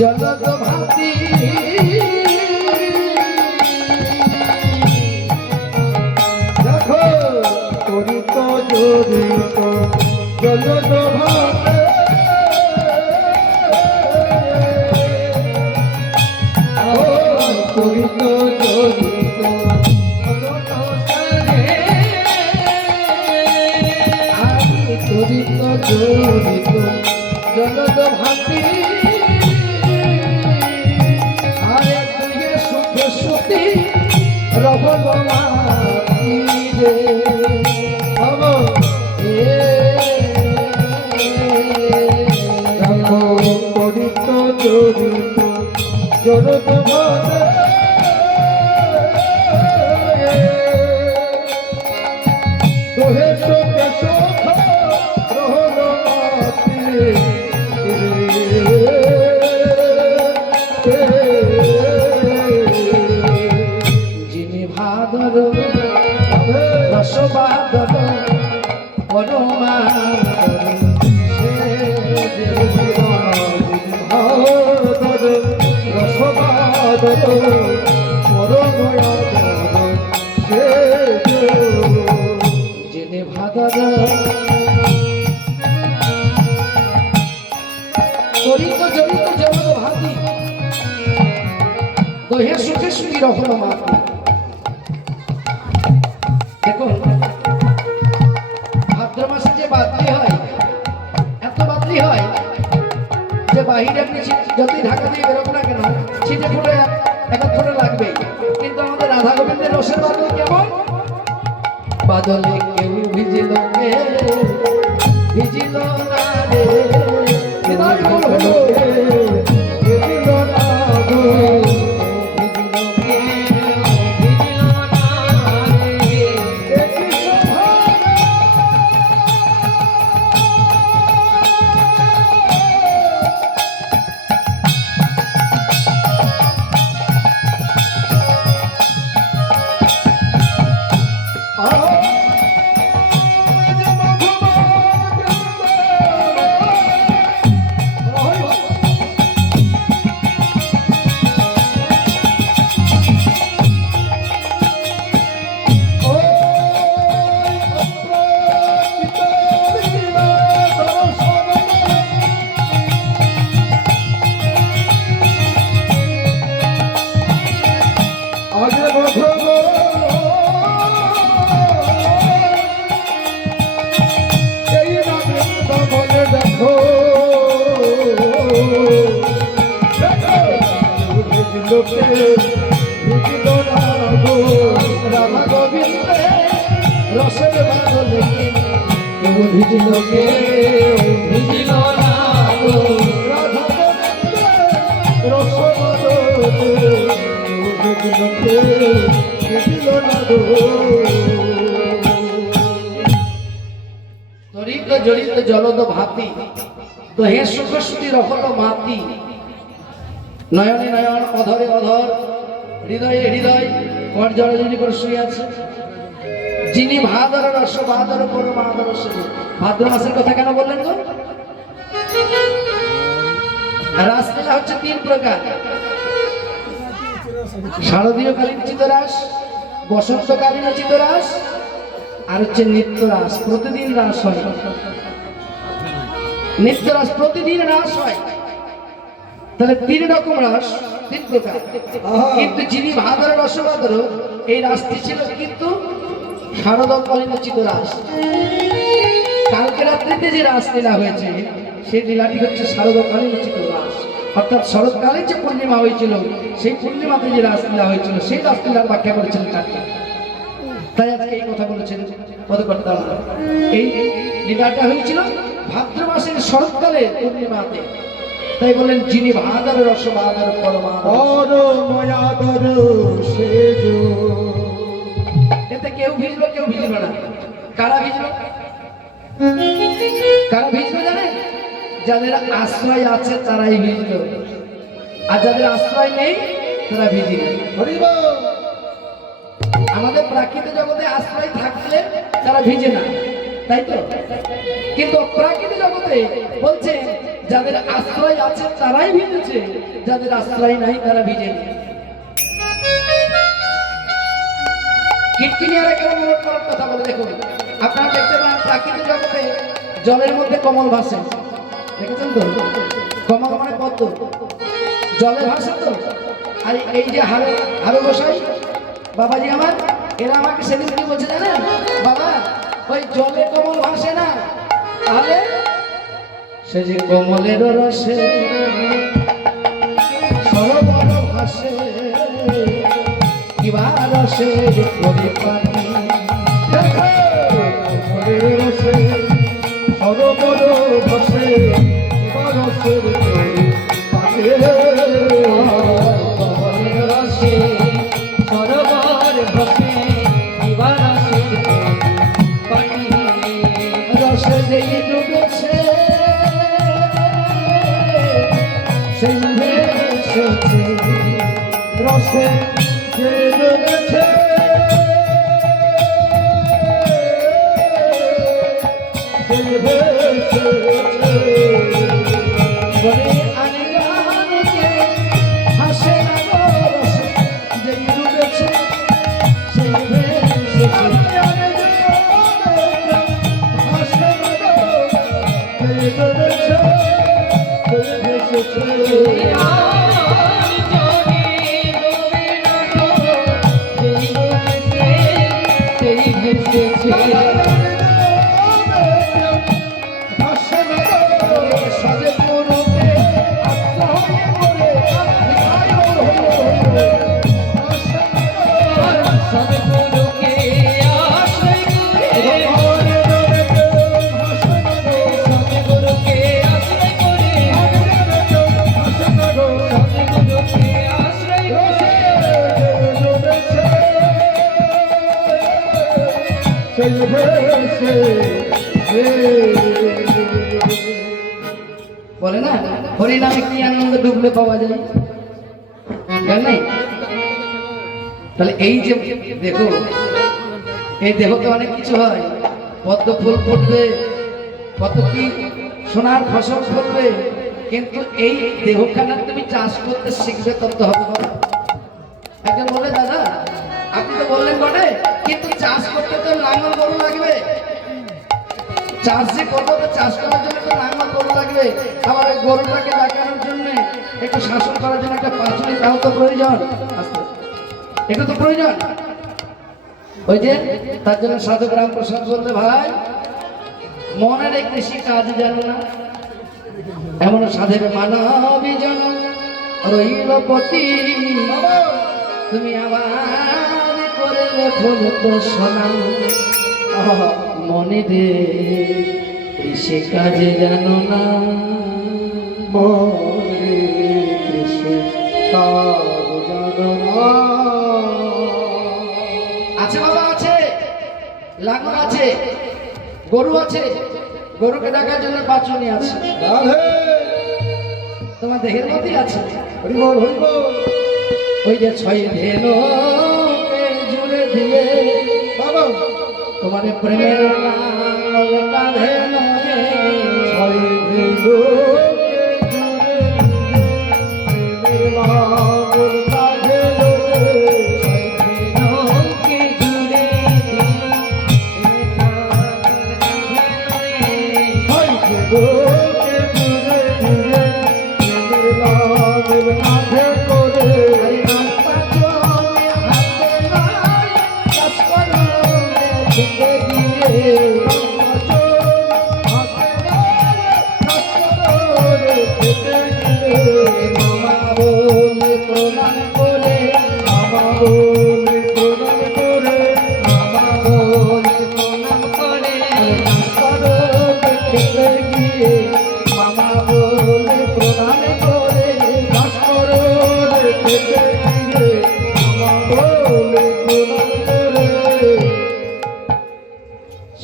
জগৎ ভাতি দেখো করিত জড়িত জগৎ ভাতি করিত জড়িত করিত জড়িত জগৎ ভাতি আরে তুই সুখে সুখী রবল মাতি রে বাবা রাখো করিত জড়িত জগৎ ভাতি তোহে সুখে সুখ রবল মাতি যিনি ভাদর রসবাদর পরমাদর ভাদর রসবাদর পরমাদর যিনি ভাদর জড়িত জড়িত জগৎ ভাতি তোহে সুখে সুখী রহল মাতি। দেখুন ভাদ্র মাসে যে বাদলি হয়, এত বাদলি হয় যে বাহিরে আপনি যতই ঢাকা দিয়ে বেরোবো না কেন ছিটে ফুটে এক ফোঁটা লাগবে। কিন্তু আমাদের রাধা গোবিন্দের রসের বাদল কেমন? বাদলে কেউ ভিজিল ভিজিল না রে রাধা গোবিন্দে রসের বাদলে কেউ ভিজিল ভিজিল না রাধা গোবিন্দে রস বাদলে ভিজিল না তরিত জড়িত জলদ ভাতি তো হে সুখশ্রী রহল মাতি। নয়নে নয়ন অধরে অধর হৃদয়ে হৃদয় কর জড়জড়ি করে শুয়ে আছে যিনি ভাদর রস ভাদর পরমাদর সে। ভাদ্র মাসের কথা কেন বললেন গো? রাসলীলা হচ্ছে তিন প্রকার: শারদীয়কালীন চিতরাস, বসন্তকালীন চিতরাস, আর হচ্ছে নিত্য রাস। প্রতিদিন রাস হয়, নিত্য রাস প্রতিদিন রাস হয়। তাহলে তিন রকম রাস, তিন প্রকার। কিন্তু যিনি ভাদর রসভাদর এই রাসটি ছিল কিন্তু শারদকালীন উচিত রাস। কালকে রাত্রিতে যে রাসলীলা হয়েছে সেই লীলাটি হচ্ছে শারদকালীন উচিত রাস, অর্থাৎ শরৎকালে যে পূর্ণিমা হয়েছিল সেই পূর্ণিমাতে যে রাসলীলা হয়েছিল সেই রাসলীলার ব্যাখ্যা করেছেন কার্তিক। তাই আজকে এই কথা বলেছেন পদকর্তা। এই লীলাটা হয়েছিল ভাদ্র মাসের শরৎকালে পূর্ণিমাতে। তাই বলেন যিনি ভাদর রস ভাদর পরমাদর সেজ। এতে কেউ ভিজলো কেউ ভিজলো না। কারা ভিজলো? কারা ভিজলো জানেন? যাদের আশ্রয় আছে তারাই ভিজলো, আর যাদের আশ্রয় নেই তারা ভিজিল। আমাদের প্রাকৃতিক জগতে আশ্রয় থাকলে তারা ভিজে না, তাই তো? কিন্তু প্রাকৃতিক জগতে বলছে যাদের আশ্রয় আছে তারাই ভিজেছে, যাদের আশ্রয় নাই তারা ভিজেনি। কীর্তনিয়ারা কেমন মনোট করার কথা বলে দেখুন। আপনারা দেখতে পান প্রাকৃতিক জগতে জলের মধ্যে কমল ভাসে, দেখেছেন তো? কমল মানে পদ্ম, জলে ভাসে তো। আর এই যে হারু গোসাই বাবাজি আমার, এরা আমাকে সেদিন কি বলছে জানেন? বাবা ওই জলে কমল ভাসে না, তাহলে সে যে কমলের রসে সরোবর ভাসে, কিবা রসের পরিপাটি, কমলের রসে সরোবর ভাসে, কিবা রসের পরিপাটি, কমলের রসে সরোবর ভাসে, কিবা রসের পরিপাটি, রসে যেই ডুবেছে সেই ভেসেছে, রসে যে ডুবেছে সেই ভেসেছে, বলে আনিকে হাসে না গো, রসে যেই ডুবেছে সেই ভেসেছে, হাসে না গো যেই ডুবেছে সেই ভেসেছে। বলে না হরি নামে কি আনন্দ ডুবলে পাওয়া যায়, জানেন? তাহলে এই যে দেখো, এই দেহতে অনেক কিছু হয়, পদ্ম ফুল ফুটবে, কত কি সোনার ফসল ফলবে, কিন্তু এই দেহখানা তুমি চাষ করতে শিখবে তত হবে। বলো একজন বলে দাদা আপনি তো বললেন বটে, কিন্তু চাষ করতে তো লাঙল গরু লাগবে, চাষ যে করবো তো চাষ করার জন্য তো লাঙল গরু লাগবে, আবার ওই গরুটাকে ডাকানোর জন্য একটু শাসন করার জন্য একটা পাঁচুনি, তাও তো প্রয়োজন, এটা তো প্রয়োজন। ওই যে তার জন্য সাধক রামপ্রসাদ বলতে, ভাই মনের এক বেশি কাজ জানো না, এমন সাধের মানবী জন রইল পতি, তুমি আবার করলে ফুল তো শোনা, মনে রে সে কাজে জানো না, মনে সে কাজ জানো না। আছে বাবা, আছে লাঙল আছে, গরু আছে, গরুকে ডাকার জন্য পাঁচুনি আছে, তোমার দেহের মধ্যে আছে। ওই যে ছয় ধেনুকে জুড়ে দিয়ে বাবা তোমার প্রেমের লাঙল কাঁধে নয়ে, ছয় ধেনুকে জুড়ে প্রেমের লাঙল কাঁধে নয়ে, ছয় ধেনুকে জুড়ে ছয় ধেনুকে জুড়ে জুড়ে প্রেমের লাঙল কাঁধে করে,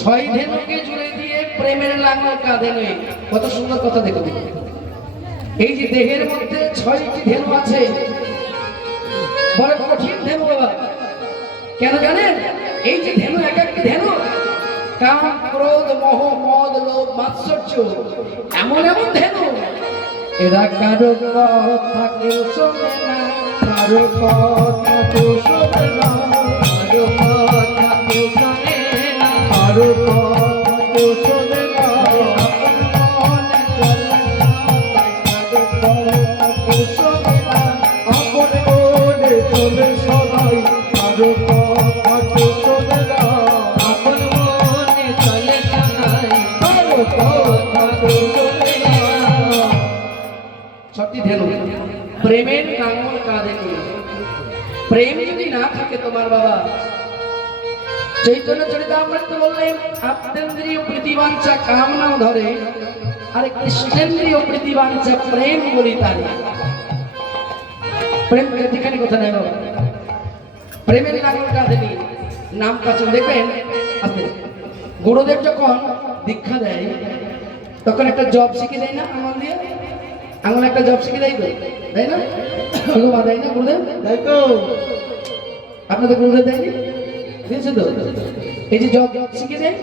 ছয় ধেনুকে জুড়ে দিয়ে প্রেমের লাঙল কাঁধে নয়ে, কত সুন্দর কথা দেখো। এই যে দেহের মধ্যে 6টি ধেনু আছে, বড় কঠিন ধেনু বাবা, কেন জানেন? এই যে ধেনু, এক একটি ধেনু কাম ক্রোধ মোহ মদ লোভ মাৎসর্য এমন এমন ধেনু এরা কারো কথা কেউ শোনে না, কারো কথা কেউ শোনে না, কারো কথা কেউ শোনে না, কারো কথা কেউ শোনে না, আপন মনে চলে সদাই, কারো কথা কেউ শোনে না, আপন মনে চলে সদাই, কারো কথা কেউ শোনে না। সত্যি ধেনু প্রেমের নাঙ্গল কাঁধে নিয়ে, প্রেম যদি না থাকে তোমার বাবা, চৈতন্য চরিতামৃত বললেন আত্মেন্দ্রিয় প্রীতিবাঞ্ছা কামনা ধরে, আরে কৃষ্ণেন্দ্রিয় প্রীতিবাঞ্ছা প্রেম বলি তারে। প্রেম এখানে কথা নেই বাবা, প্রেমের নাঙ্গল কাঁধে নিয়ে নাম কাছে দেখবেন। আস্তে গুরুদেব যখন দীক্ষা দেয় তখন একটা জব শিখে দেয় না, আঙুল দিয়ে আঙুল একটা জব শিখে দেয় তো, তাই না? দেয় না গুরুদেব? তাই তো, আপনাদের গুরুদেব দেয়নি? দিয়েছে তো? এই যে জব শিখে দেয়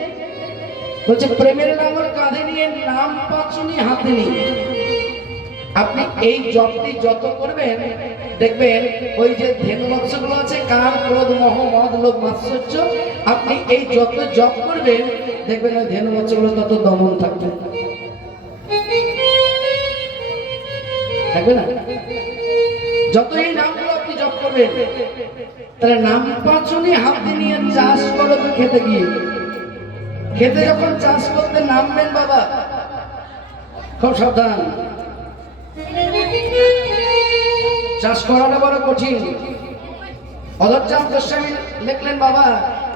বলছে প্রেমের নাঙ্গল কাঁধে নিয়ে নাম পাঁচুনি হাতে নিয়ে। আপনি এই জবটি যত করবেন দেখবেন ওই যে ধেনু বৎসগুলো আছে কাম ক্রোধ মোহ মদ লোভ মাৎসর্য, আপনি এই যত জব করবেন দেখবেন ওই ধেনু বৎসগুলো তত দমন থাকবে, থাকবে না? যত এই নামগুলো আপনি জপ করবেন, তাহলে নাম পাঁচুনি হাতে নিয়ে চাষ করবে। খেতে গিয়ে খেতে যখন চাষ করতে নামবেন বাবা খুব সাবধান, চাষ করাটা বড় কঠিন। অধরচাঁদ গোস্বামী লিখলেন বাবা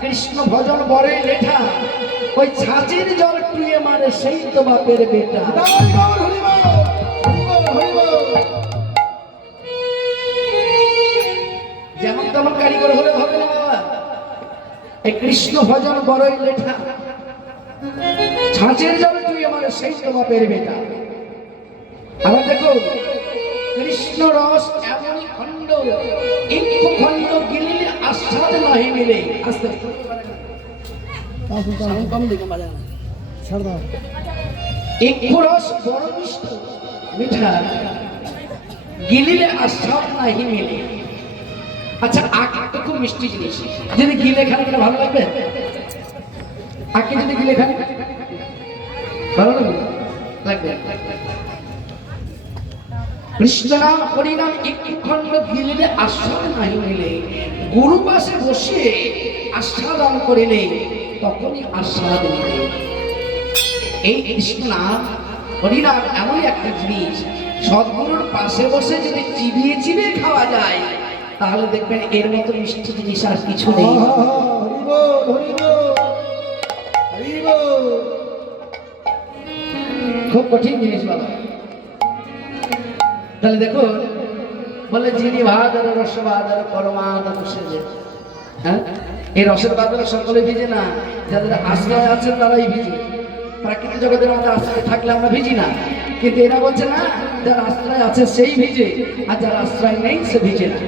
কৃষ্ণ ভজন বরে লেঠা, ওই ছাঁচের জল টুয়ে মারে সেই তো বাপের বেটা। যেমন তেমন কারিগর হলে হবে না বাবা, এই কৃষ্ণ ভজন বড়ই লেঠা, ছাঁচের জল টুয়ে মারে সেই তো বাপের বেটা। আবার দেখো কৃষ্ণ রস এমনই খণ্ড, একটু খণ্ড গিলিলে আস্বাদ নহে মিলে। আস্তে একটু রস বড় মিষ্টি মিঠা, গিলিলে আস্বাদ নাহি মিলে। আচ্ছা আখ তো খুব মিষ্টি জিনিস, যদি গিলে খান তাহলে ভালো লাগবে? আখকে যদি গিলে খান ভালো লাগবে? কৃষ্ণ নাম হরিনাম একটি খণ্ড গিলিলে আস্বাদ নাহি মিলে, গুরু পাশে বসিয়ে আস্বাদন করিলে তখনই আস্বাদ মিলে। এই কৃষ্ণ নাম হরিনাম এমনই একটা জিনিস, সদ্গুরুর পাশে বসে যদি চিবিয়ে চিবিয়ে খাওয়া যায় তাহলে দেখবেন এর মতো মিষ্টি জিনিস আর কিছু নেই। খুব কঠিন জিনিস বাবা। তাহলে দেখুন বলে যিনি ভাদর রস বাদর পরমাদর সেজে, হ্যাঁ এই রসের বাদরে সকলে ভিজে না, যাদের আশ্রয় আছে তারাই ভিজে। প্রাকৃতিক জগতের মধ্যে আশ্রয় থাকলে আমরা ভিজি না, কিন্তু এরা বলছে না যার আশ্রয় আছে সেই ভিজে, আর যার আশ্রয় নেই সে ভিজে না।